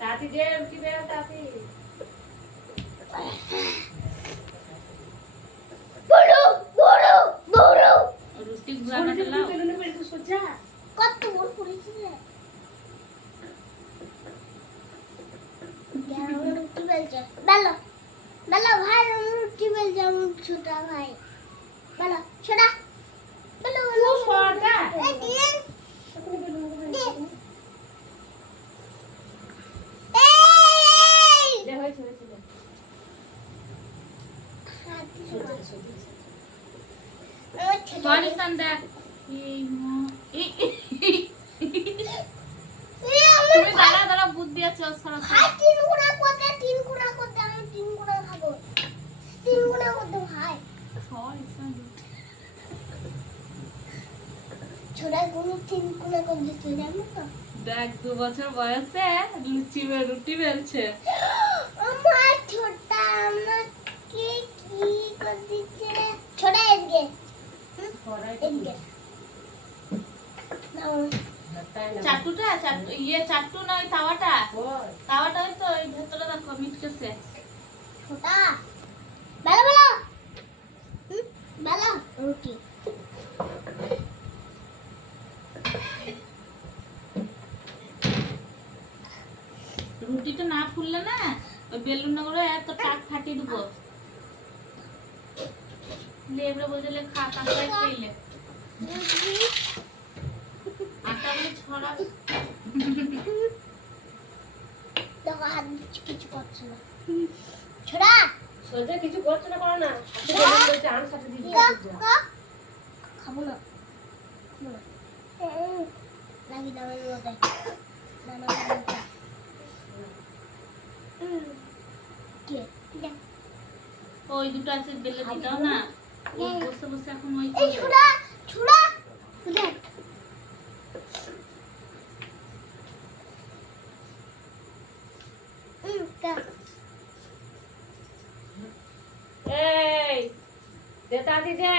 ताती जे उनकी बेरा ताती বড় বড় বড় রুটি ঘুরানোটা লাও बेलून में तो सोचा কত বড় পড়েছে রে কেন রুটি বেলছে বেলো বেলো ভাই রুটি বেলছে আমার ছোট ভাই বেলো ছোটা বেলো वो छोटा এ দিয়ে अपने बेलून को দে दे এই दे होय छोड़ छोड़ হাত सोचा सोचा আমার ছোট সরি সন্ধ্যা এই এই তুমি দাঁড়া দাঁড়া বুদ্ধি আছে সরা ভাই তিন গুণা করতে আমি তিন গুণা খাবো তিন গুণা করতে ভাই সরি সন্ধ্যা ছোটা গুণা তিন গুণা করতে তুই জানো তো দেখ 2 বছর বয়সে রুটি বেলছে আমার ছোটা আমাকে কি করে দিচ্ছে ছোটা এদিকে थोड़ा এদিকে নাও চাটুটা চাটু চাটু না ওই তাওয়াটা और তাওয়াটা ওই তো ওই ভেতরে দেখো মিটকেছে ছোটা বেলা বেলা বেলা রুটি রুটিটা না ফুললে না ওই বেলুন গুলো এত টাক ফাটিয়ে দেবো লেবড়ে বলছিলে খা কাঁকড়াই খেলে আটা বলে ছড়া দেখো হাত দিচ্ছি কিছু করছে না ছোটা सोचा किसी और तो ना करो ना बेलून में जान साथ दी খাবো না খাবো না লাগি দামের মধ্যে নানা কে দেখ ওই দুটো আছে বেলে দিটাও না ও বসে বসে এখন ওই এই ছোড়া ছোড়া দেখ দেখ ए दे ताती जे